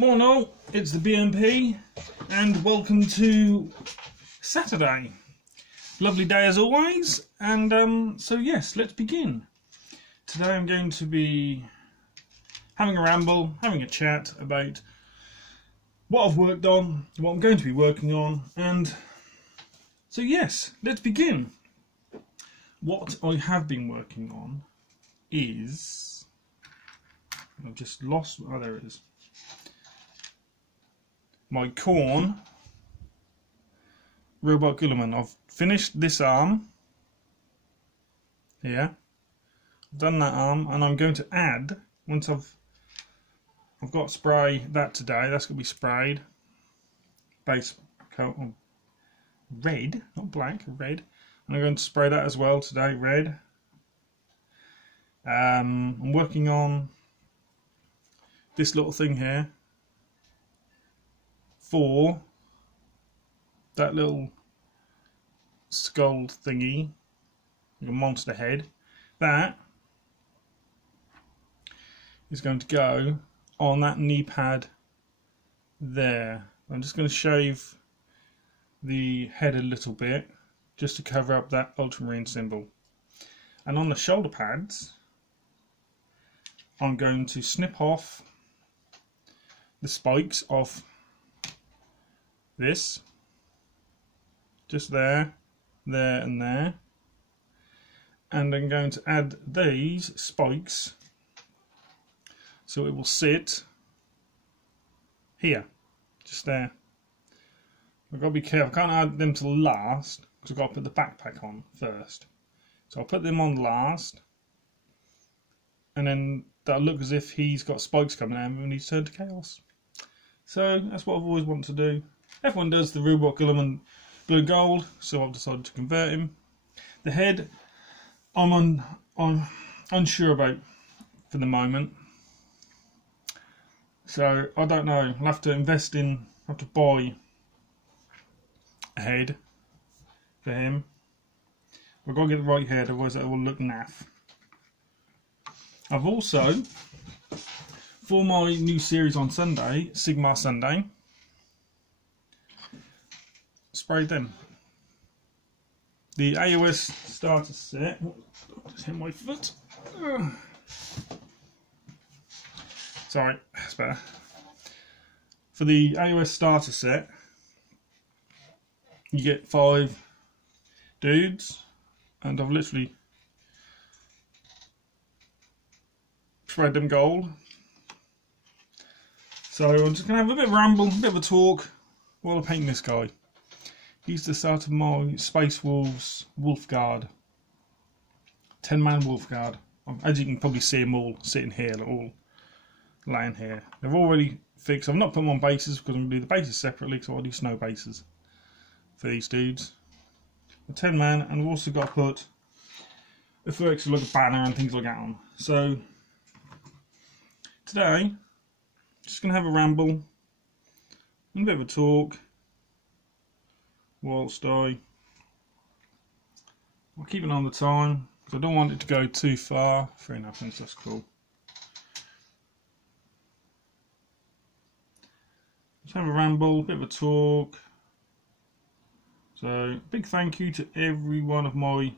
Morning all, it's the BMP and welcome to Saturday. Lovely day as always, and so yes, let's begin. Today I'm going to be having a ramble, having a chat about what I've worked on, what I'm going to be working on, and so yes, let's begin. What I have been working on is, I've just lost, oh there it is, my corn robot Guilliman. I've finished this arm here, I've done that arm, and I'm going to add, once I've got spray that today, that's going to be sprayed, base coat on red, not black, red, and I'm going to spray that as well today, red. I'm working on this little thing here for that little skull thingy, a monster head. That is going to go on that knee pad there. I'm just going to shave the head a little bit just to cover up that ultramarine symbol. And on the shoulder pads, I'm going to snip off the spikes off this, just there, there and there, and I'm going to add these spikes so it will sit here, just there. I've got to be careful, I can't add them to last because I've got to put the backpack on first. So I'll put them on last, and then that'll look as if he's got spikes coming out and he's turned to chaos. So that's what I've always wanted to do. Everyone does the robot Guilliman blue and gold, so I've decided to convert him. The head, I'm unsure about for the moment. So I don't know. I'll have to invest in, have to buy a head for him. I've got to get the right head, otherwise it will look naff. I've also, for my new series on Sunday, Sigma Sunday, sprayed them. The AOS starter set. Just hit my foot. Sorry, that's better. For the AOS starter set, you get 5 dudes, and I've literally sprayed them gold. So I'm just going to have a bit of a ramble, a bit of a talk while I'm painting this guy. He's the start of my Space Wolves Wolf Guard. 10-man Wolf Guard. As you can probably see them all sitting here, they're all laying here. They're already fixed. I've not put them on bases because I'm going to do the bases separately, so I'll do snow bases for these dudes. A 10-man, and I've also got to put a few extra like a banner and things like that on. So today, just going to have a ramble and a bit of a talk whilst I'll keep it on the time because I don't want it to go too far. 3.5 minutes, that's cool. Just have a ramble, a bit of a talk. So big thank you to every one of my,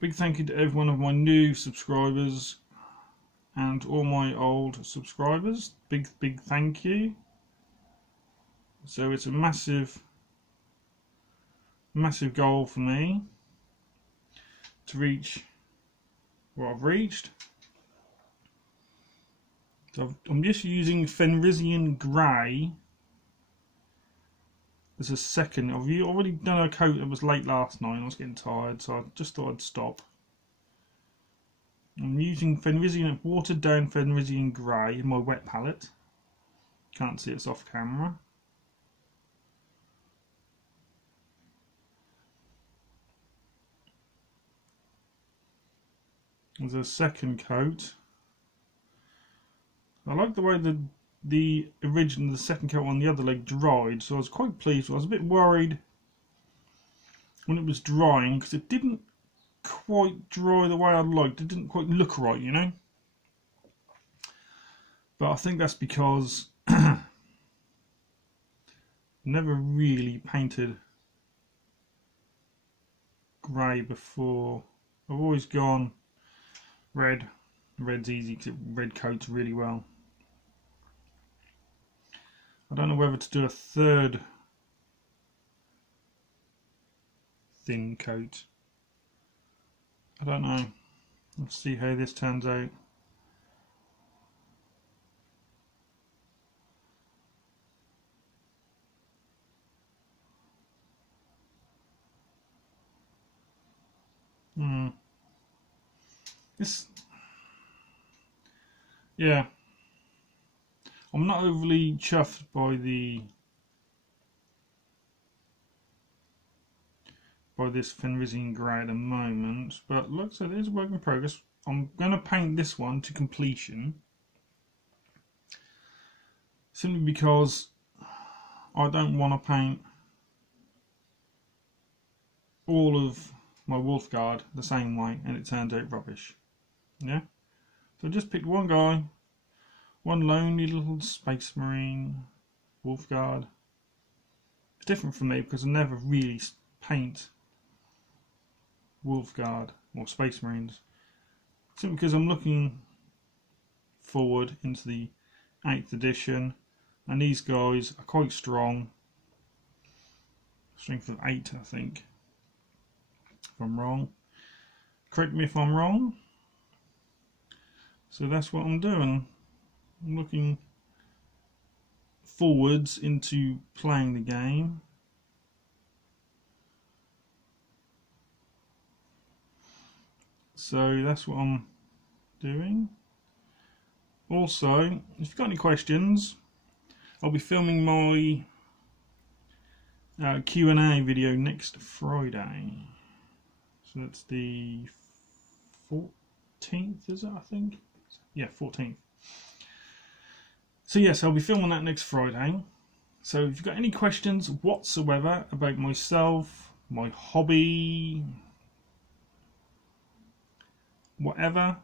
big thank you to every one of my new subscribers and all my old subscribers. Big thank you. So it's a massive goal for me to reach what I've reached. So I'm just using Fenrisian Grey as a second. I've already done a coat that was late last night and I was getting tired, so I just thought I'd stop. I'm using Fenrisian, watered down Fenrisian Grey in my wet palette. Can't see it's off camera. There's a second coat. I like the way the second coat on the other leg dried, so I was quite pleased. I was a bit worried when it was drying because it didn't quite dry the way I'd liked. It didn't quite look right, you know. But I think that's because I never really painted grey before. I've always gone red. Red's easy because red coats really well. I don't know whether to do a third thin coat. I don't know. Let's see how this turns out. Yeah. I'm not overly chuffed by this Fenrisian grey at the moment, but look, so there's a work in progress. I'm going to paint this one to completion, simply because I don't want to paint all of my wolf guard the same way and it turns out rubbish. Yeah, so I just picked one guy, one lonely little space marine wolf guard. It's different for me because I never really paint wolf guard or space marines, simply because I'm looking forward into the 8th edition and these guys are quite strong. Strength of 8, I think, if I'm wrong. Correct me if I'm wrong. So that's what I'm doing. I'm looking forwards into playing the game. So that's what I'm doing. Also, if you've got any questions, I'll be filming my Q&A video next Friday. So that's the 14th, is it, I think? Yeah, 14th. So yes, I'll be filming that next Friday. So if you've got any questions whatsoever about myself, my hobby, whatever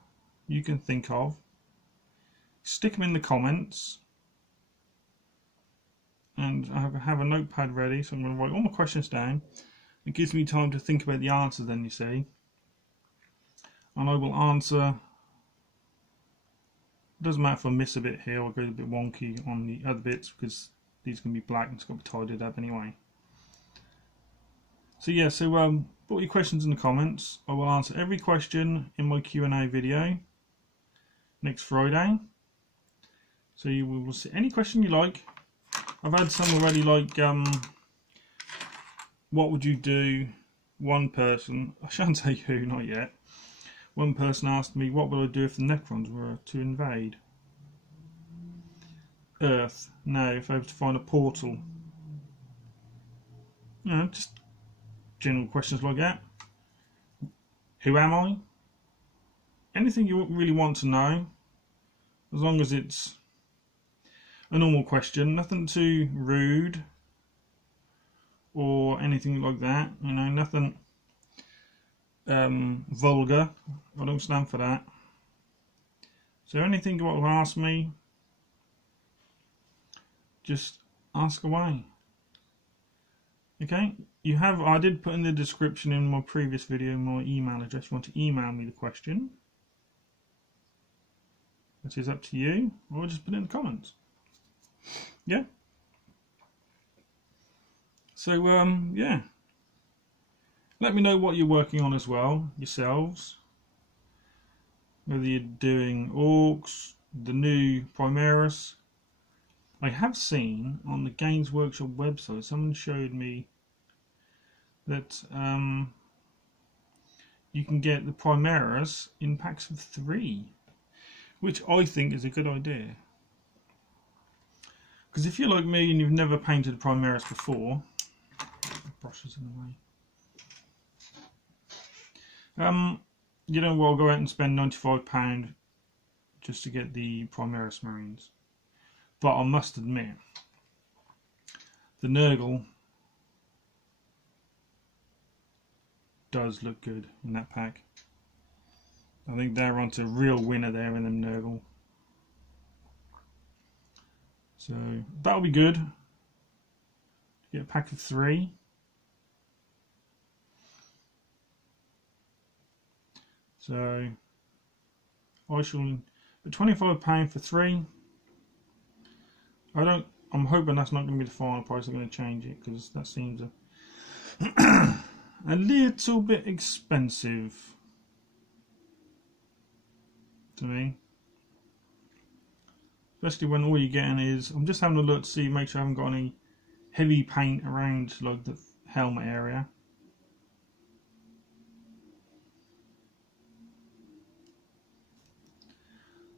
you can think of, stick them in the comments. And I have a notepad ready, so I'm going to write all my questions down. It gives me time to think about the answers then, you see. And I will answer. It doesn't matter if I miss a bit here or go a bit wonky on the other bits, because these can be black and it's got to be tidied up anyway. So yeah, so put your questions in the comments. I will answer every question in my Q&A video next Friday. So you will see any question you like. I've had some already, like what would you do? One person, I shan't say who, not yet. One person asked me, what would I do if the Necrons were to invade Earth? No, if I was to find a portal. You know, just general questions like that. Who am I? Anything you really want to know, as long as it's a normal question, nothing too rude or anything like that, you know, nothing vulgar. I don't stand for that. So anything you want to ask me, just ask away. Okay, I did put in the description in my previous video my email address. If you want to email me the question, that is up to you, or just put it in the comments. Yeah. So yeah, let me know what you're working on as well yourselves, whether you're doing orcs, the new Primaris. I have seen on the Games Workshop website, someone showed me that you can get the Primaris in packs of 3, which I think is a good idea. Because if you're like me and you've never painted Primaris before, brushes in the way. You know, well, go out and spend £95 just to get the Primaris Marines. But I must admit, the Nurgle does look good in that pack. I think they're onto a real winner there in the Nurgle. So that'll be good. Get a pack of 3. So I shall put £25 for 3. I'm hoping that's not going to be the final price. I'm going to change it because that seems a little bit expensive to me. Especially when all you're getting is, I'm just having a look to see, make sure I haven't got any heavy paint around like the helmet area.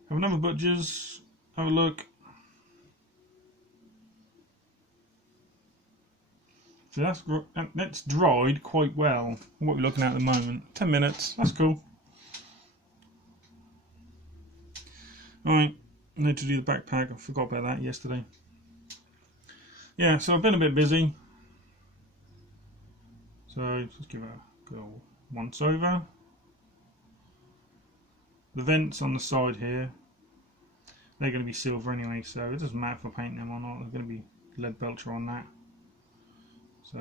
Have another butcher's, have a look. So that's dried quite well. What we're looking at the moment, 10 minutes. That's cool. All right, I need to do the backpack. I forgot about that yesterday. Yeah, so I've been a bit busy. So let's give it a good old once over. The vents on the side here, they're going to be silver anyway, so it doesn't matter if I paint them or not. They're going to be lead belcher on that. So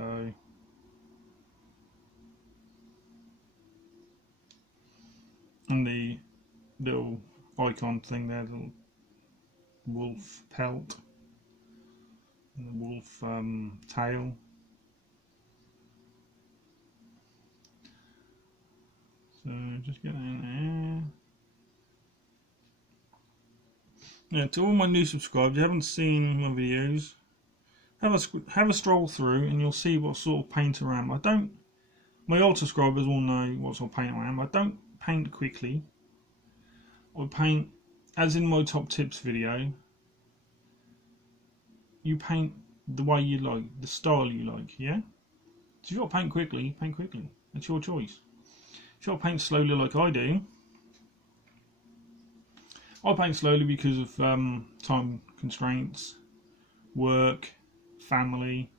and the little icon thing there, the little wolf pelt and the wolf tail. So just get that in there. Yeah, to all my new subscribers, you haven't seen my videos, have a stroll through and you'll see what sort of painter I am. My old subscribers will know what sort of painter I am. I don't paint quickly. I paint, as in my top tips video, you paint the way you like, the style you like, yeah? So if you want to paint quickly, paint quickly. It's your choice. If you want to paint slowly like I do, I paint slowly because of time constraints, work, family.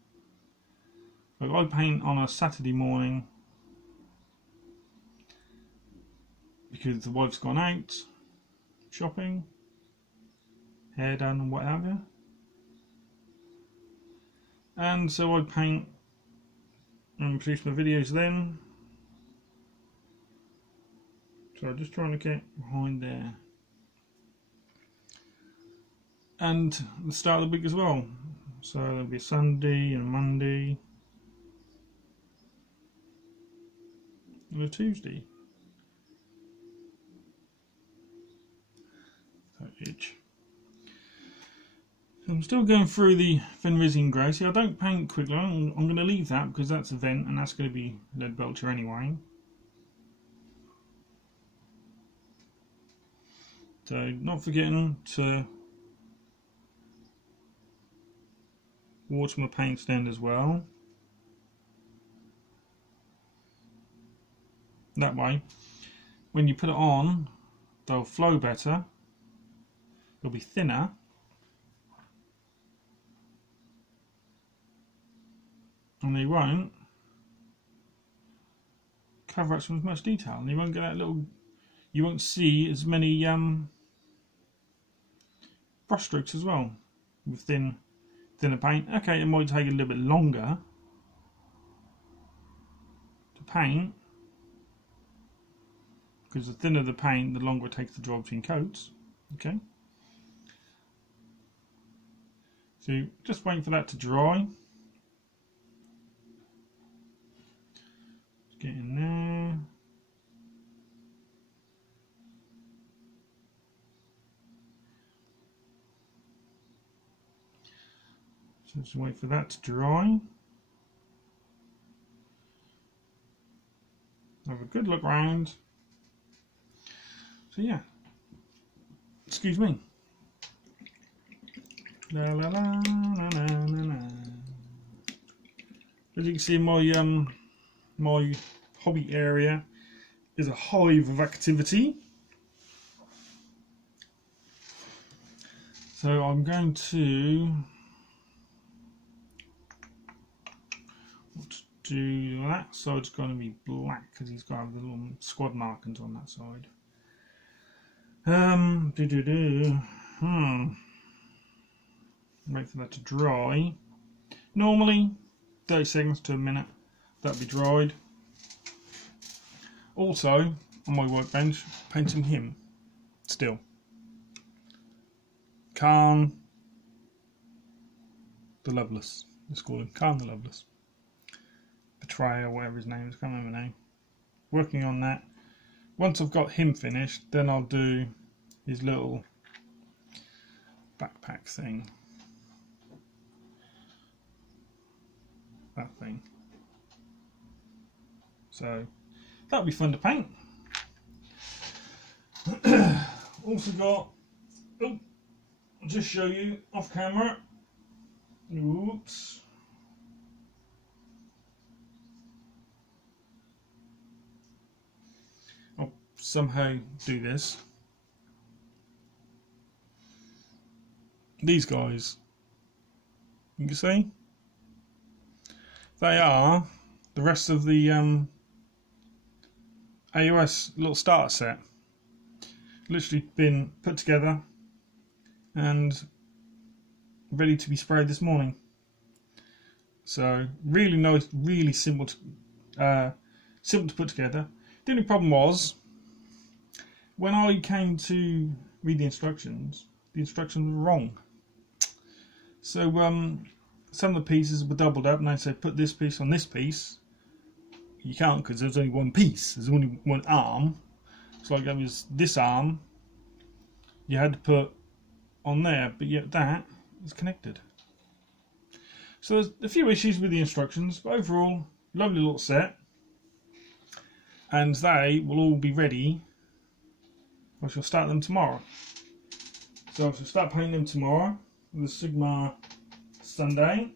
Like I paint on a Saturday morning because the wife's gone out shopping, hair done and what have you. And so I paint and produce my videos then. So I'm just trying to get behind there. And the start of the week as well. So there'll be Sunday and Monday and a Tuesday. So itch. So I'm still going through the Thin Resin Grey. See, I don't paint quickly. I'm going to leave that because that's a vent and that's going to be lead belcher anyway. So not forgetting to water my paint stand as well. That way, when you put it on, they'll flow better, they'll be thinner, and they won't cover up as much detail, and you won't get that little, you won't see as many brush strokes as well with thinner paint. Okay, it might take a little bit longer to paint because the thinner the paint, the longer it takes to dry between coats. Okay, so just waiting for that to dry. Just get in there. So just wait for that to dry. Have a good look round. So yeah, excuse me. La la la la la la la. As you can see, my hobby area is a hive of activity. So I'm going to do that side's going to be black because he's got the little squad markings on that side. Wait for that to dry. Normally 30 seconds to a minute, that'll be dried. Also, on my workbench, painting him still. Khan the Loveless, let's call him Khan the Loveless. Betrayer, whatever his name is, can't remember the name. Working on that. Once I've got him finished, then I'll do his little backpack thing. That thing. So that'll be fun to paint. Also got, oh, I'll just show you off camera. Oops. I'll somehow do this. These guys, you can see, they are the rest of the AOS little starter set. Literally been put together and ready to be sprayed this morning. So really nice, really simple to put together. The only problem was when I came to read the instructions were wrong. So some of the pieces were doubled up, and they said put this piece on this piece. You can't, because there's only one piece. There's only one arm. It's like that was this arm. You had to put on there, but yet that is connected. So there's a few issues with the instructions, but overall, lovely little set. And they will all be ready. I shall start them tomorrow. So I shall start painting them tomorrow with the Sigma Sunday.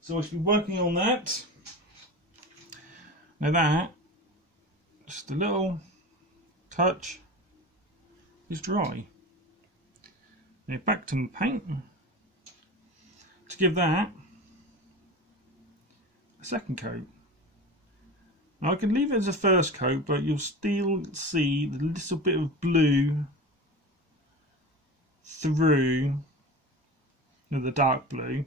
So I shall be working on that. Now that, just a little touch, is dry. Now back to my paint to give that a second coat. Now I can leave it as a first coat, but you'll still see the little bit of blue through, the dark blue,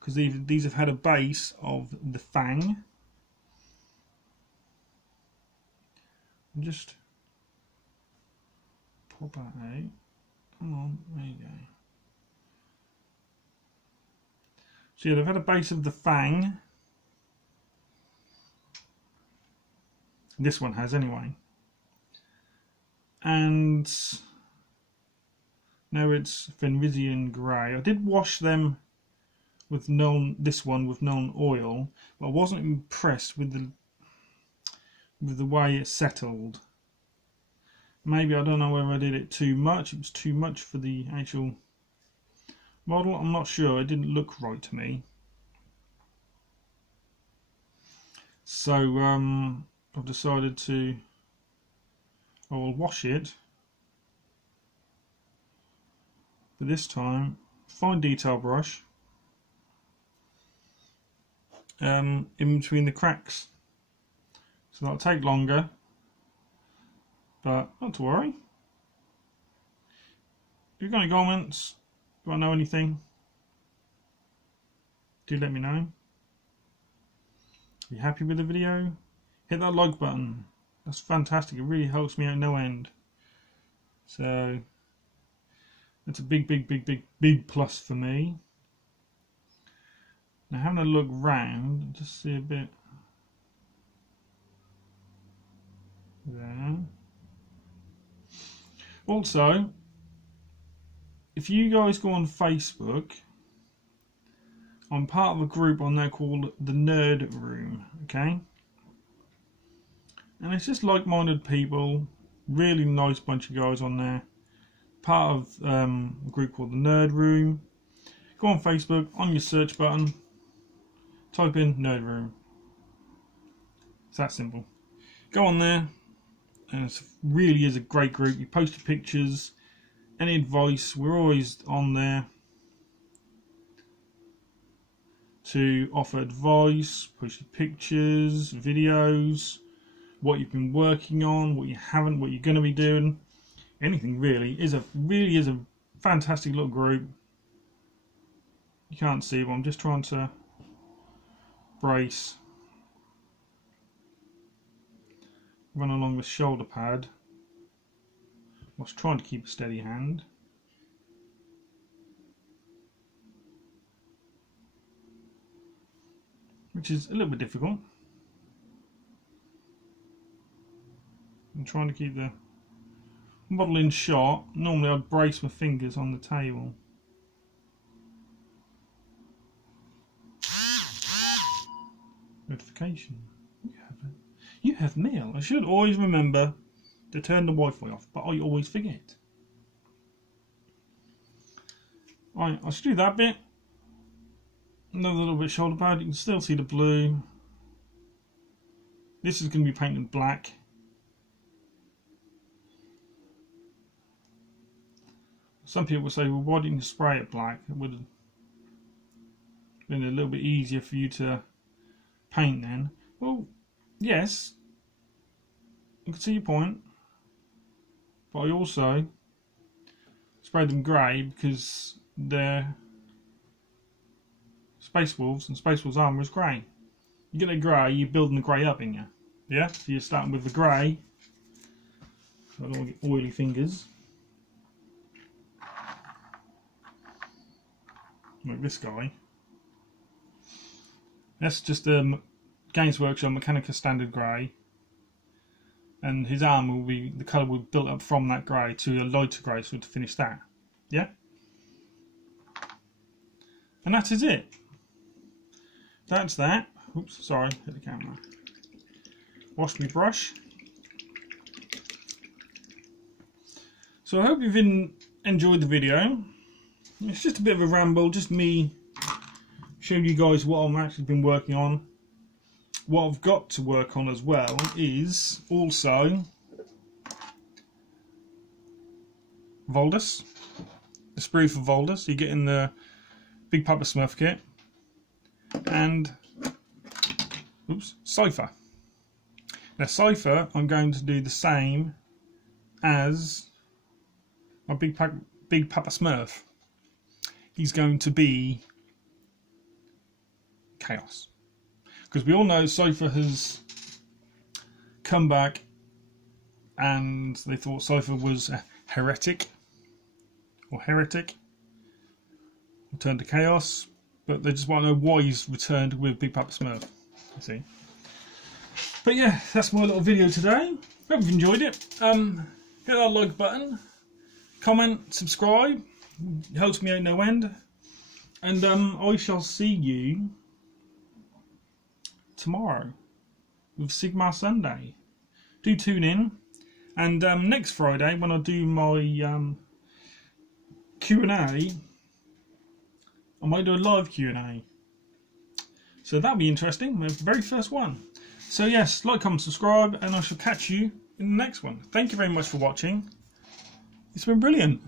because these have had a base of the fang. And just pop that out. Come on, there you go. So yeah, they've had a base of the fang. This one has anyway. And now it's Fenrisian Grey. I did wash them with this one with known oil, but I wasn't impressed with the way it settled. Maybe, I don't know whether I did it too much. It was too much for the actual model. I'm not sure. It didn't look right to me. So I've decided I will wash it. But this time, fine detail brush in between the cracks. So that'll take longer, but not to worry. If you've got any comments, do I know anything, do let me know. Are you happy with the video? Hit that like button. That's fantastic. It really helps me out no end. So that's a big plus for me. Now having a look round, just see a bit there. Also, if you guys go on Facebook, I'm part of a group on there called the Nerd Room, okay? And it's just like-minded people, really nice bunch of guys on there. Part of a group called the Nerd Room. Go on Facebook, on your search button, type in Nerd Room. It's that simple. Go on there, and it really is a great group. You post your pictures, any advice, we're always on there to offer advice, post your pictures, videos, what you've been working on, what you haven't, what you're going to be doing. Anything really is a fantastic little group. You can't see, but I'm just trying to brace, run along the shoulder pad whilst trying to keep a steady hand. Which is a little bit difficult. I'm trying to keep the model in shot. Normally I'd brace my fingers on the table. Notification. You have mail. I should always remember to turn the Wi-Fi off, but I always forget. Right, I should do that bit. Another little bit shoulder pad. You can still see the blue. This is going to be painted black. Some people will say, well, why didn't you spray it black? It would have been a little bit easier for you to paint then. Well, yes, I can see your point, but I also sprayed them grey because they're Space Wolves, and Space Wolves armour is grey. You get a grey, you're building the grey up in you. Yeah? So you're starting with the grey. So I don't want to get oily fingers. Like this guy. That's just a Games Workshop Mechanica Standard Grey. And his armour will be, the colour will be built up from that grey to a lighter grey, so to finish that. Yeah? And that is it. That's that. Oops, sorry, hit the camera. Wash my brush. So I hope you've enjoyed the video. It's just a bit of a ramble, just me showing you guys what I've actually been working on. What I've got to work on as well is also Voldus, the sprue for Voldus. You get in the Big Papa Smurf kit, and Cypher. Now Cypher, I'm going to do the same as my Big Papa Smurf. He's going to be Chaos. Because we all know Cypher has come back and they thought Cypher was a heretic. Returned to Chaos. But they just want to know why he's returned with Big Papa Smurf. You see. But yeah, that's my little video today. Hope you've enjoyed it. Hit that like button. Comment, subscribe. It helps me out no end. And I shall see you tomorrow with Sigmar Sunday. Do tune in. And next Friday, when I do my Q&A, I might do a live Q&A. So that'll be interesting. My very first one. So yes, like, comment, subscribe, and I shall catch you in the next one. Thank you very much for watching. It's been brilliant.